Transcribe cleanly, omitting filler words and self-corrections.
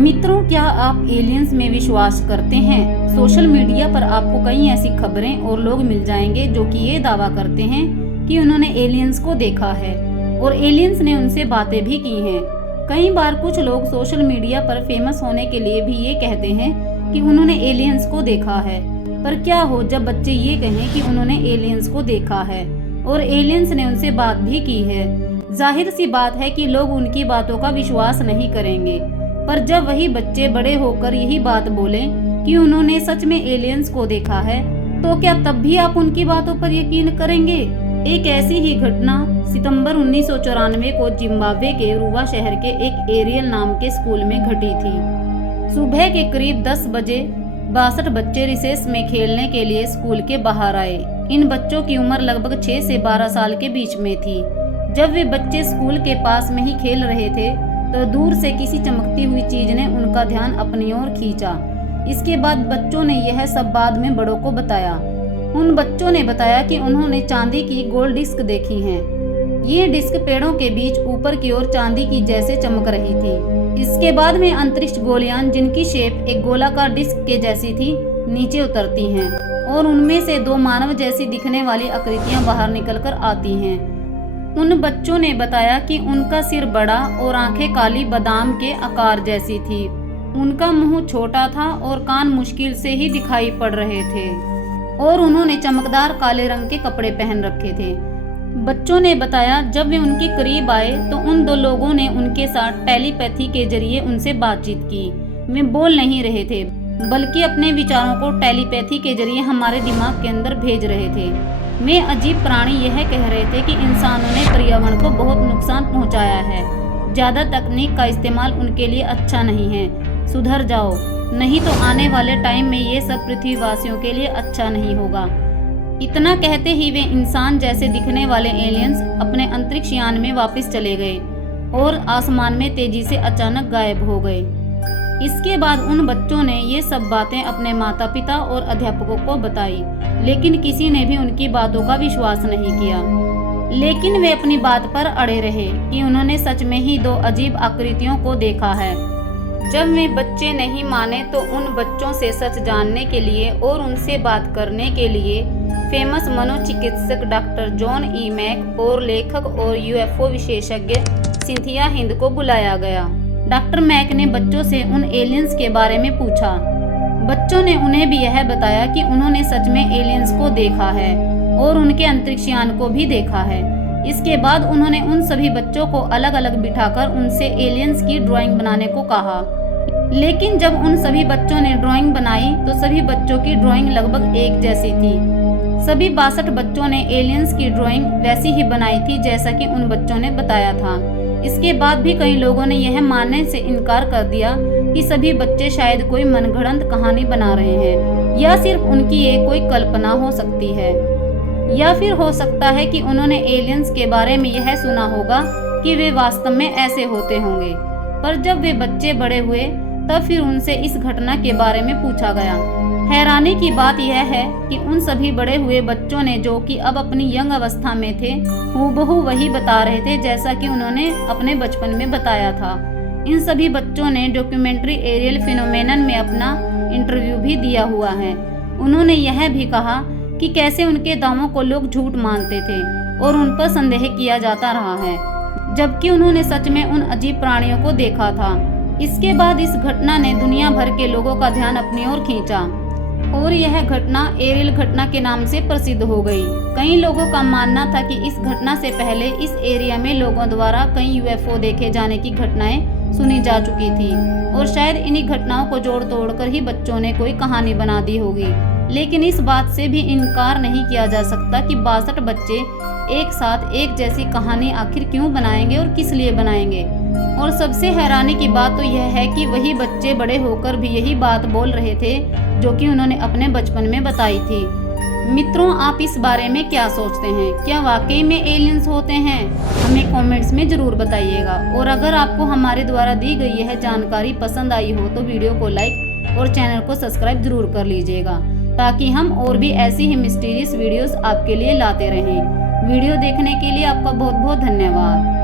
मित्रों, क्या आप एलियंस में विश्वास करते हैं? सोशल मीडिया पर आपको कई ऐसी खबरें और लोग मिल जाएंगे जो कि ये दावा करते हैं कि उन्होंने एलियंस को देखा है और एलियंस ने उनसे बातें भी की हैं। कई बार कुछ लोग सोशल मीडिया पर फेमस होने के लिए भी ये कहते हैं कि उन्होंने एलियंस को देखा है। पर क्या हो जब बच्चे ये कहें कि उन्होंने एलियंस को देखा है और एलियंस ने उनसे बात भी की है? जाहिर सी बात है कि लोग उनकी बातों का विश्वास नहीं करेंगे। पर जब वही बच्चे बड़े होकर यही बात बोलें कि उन्होंने सच में एलियंस को देखा है, तो क्या तब भी आप उनकी बातों पर यकीन करेंगे? एक ऐसी ही घटना सितंबर 1994 को जिम्बाब्वे के रुवा शहर के एक एरियल नाम के स्कूल में घटी थी। सुबह के करीब 10 बजे 62 बच्चे रिसेस में खेलने के लिए स्कूल के बाहर आए। इन बच्चों की उम्र लगभग 6 से 12 साल के बीच में थी। जब वे बच्चे स्कूल के पास में ही खेल रहे थे तो दूर से किसी चमकती हुई चीज ने उनका ध्यान अपनी ओर खींचा। इसके बाद बच्चों ने यह सब बाद में बड़ों को बताया। उन बच्चों ने बताया कि उन्होंने चांदी की गोल डिस्क देखी हैं। ये डिस्क पेड़ों के बीच ऊपर की ओर चांदी की जैसे चमक रही थी। इसके बाद में अंतरिक्ष गोलियां, जिनकी शेप एक गोलाकार डिस्क के जैसी थी, नीचे उतरती हैं और उनमें से 2 मानव जैसी दिखने वाली आकृतियां बाहर निकलकर आती हैं। उन बच्चों ने बताया कि उनका सिर बड़ा और आंखें काली बादाम के आकार जैसी थी। उनका मुंह छोटा था और कान मुश्किल से ही दिखाई पड़ रहे थे और उन्होंने चमकदार काले रंग के कपड़े पहन रखे थे। बच्चों ने बताया जब वे उनके करीब आए तो उन 2 लोगों ने उनके साथ टेलीपैथी के जरिए उनसे बातचीत की। वे बोल नहीं रहे थे बल्कि अपने विचारों को टेलीपैथी के जरिए हमारे दिमाग के अंदर भेज रहे थे। वे अजीब प्राणी यह कह रहे थे कि इंसानों ने पर्यावरण को बहुत नुकसान पहुंचाया है। ज़्यादा तकनीक का इस्तेमाल उनके लिए अच्छा नहीं है। सुधर जाओ, नहीं तो आने वाले टाइम में ये सब पृथ्वीवासियों के लिए अच्छा नहीं होगा। इतना कहते ही वे इंसान जैसे दिखने वाले एलियंस अपने अंतरिक्ष यान में वापस चले गए और आसमान में तेजी से अचानक गायब हो गए। इसके बाद उन बच्चों ने ये सब बातें अपने माता पिता और अध्यापकों को बताई, लेकिन किसी ने भी उनकी बातों का विश्वास नहीं किया। लेकिन वे अपनी बात पर अड़े रहे कि उन्होंने सच में ही 2 अजीब आकृतियों को देखा है। जब वे बच्चे नहीं माने तो उन बच्चों से सच जानने के लिए और उनसे बात करने के लिए फेमस मनोचिकित्सक डॉक्टर जॉन ई मैक और लेखक और यूएफओ विशेषज्ञ सिंथिया हिंद को बुलाया गया। डॉक्टर मैक ने बच्चों से उन एलियंस के बारे में पूछा। बच्चों ने उन्हें भी यह बताया कि उन्होंने सच में एलियंस को देखा है और उनके अंतरिक्ष यान को भी देखा है। इसके बाद उन्होंने उन सभी बच्चों को अलग अलग बिठाकर उनसे एलियंस की ड्राइंग बनाने को कहा। लेकिन जब उन सभी बच्चों ने ड्राइंग बनाई तो सभी बच्चों की ड्राइंग लगभग एक जैसी थी। सभी 62 बच्चों ने एलियंस की ड्राइंग वैसी ही बनाई थी जैसा कि उन बच्चों ने बताया था। इसके बाद भी कई लोगों ने यह मानने से इनकार कर दिया कि सभी बच्चे शायद कोई मनगढ़ंत कहानी बना रहे हैं या सिर्फ उनकी ये कोई कल्पना हो सकती है, या फिर हो सकता है कि उन्होंने एलियंस के बारे में यह सुना होगा कि वे वास्तव में ऐसे होते होंगे। पर जब वे बच्चे बड़े हुए तब फिर उनसे इस घटना के बारे में पूछा गया। हैरानी की बात यह है कि उन सभी बड़े हुए बच्चों ने, जो कि अब अपनी यंग अवस्था में थे, हूबहू वही बता रहे थे जैसा कि उन्होंने अपने बचपन में बताया था। इन सभी बच्चों ने डॉक्यूमेंट्री एरियल फिनोमेनन में अपना इंटरव्यू भी दिया हुआ है। उन्होंने यह भी कहा कि कैसे उनके दावों को लोग झूठ मानते थे और उन पर संदेह किया जाता रहा है, जबकि उन्होंने सच में उन अजीब प्राणियों को देखा था। इसके बाद इस घटना ने दुनिया भर के लोगों का ध्यान अपनी ओर खींचा और यह घटना एरियल घटना के नाम से प्रसिद्ध हो गई। कई लोगों का मानना था कि इस घटना से पहले इस एरिया में लोगों द्वारा कई यूएफओ देखे जाने की घटनाएं सुनी जा चुकी थी और शायद इन्हीं घटनाओं को जोड़ तोड़ कर ही बच्चों ने कोई कहानी बना दी होगी। लेकिन इस बात से भी इनकार नहीं किया जा सकता कि 62 बच्चे एक साथ एक जैसी कहानी आखिर क्यों बनाएंगे और किस लिए बनाएंगे। और सबसे हैरानी की बात तो यह है कि वही बच्चे बड़े होकर भी यही बात बोल रहे थे जो कि उन्होंने अपने बचपन में बताई थी। मित्रों, आप इस बारे में क्या सोचते हैं? क्या वाकई में एलियंस होते हैं? हमें कमेंट्स में जरूर बताइएगा। और अगर आपको हमारे द्वारा दी गई यह जानकारी पसंद आई हो तो वीडियो को लाइक और चैनल को सब्सक्राइब जरूर कर लीजिएगा, ताकि हम और भी ऐसी ही मिस्टीरियस वीडियोस आपके लिए लाते रहें। वीडियो देखने के लिए आपका बहुत बहुत धन्यवाद।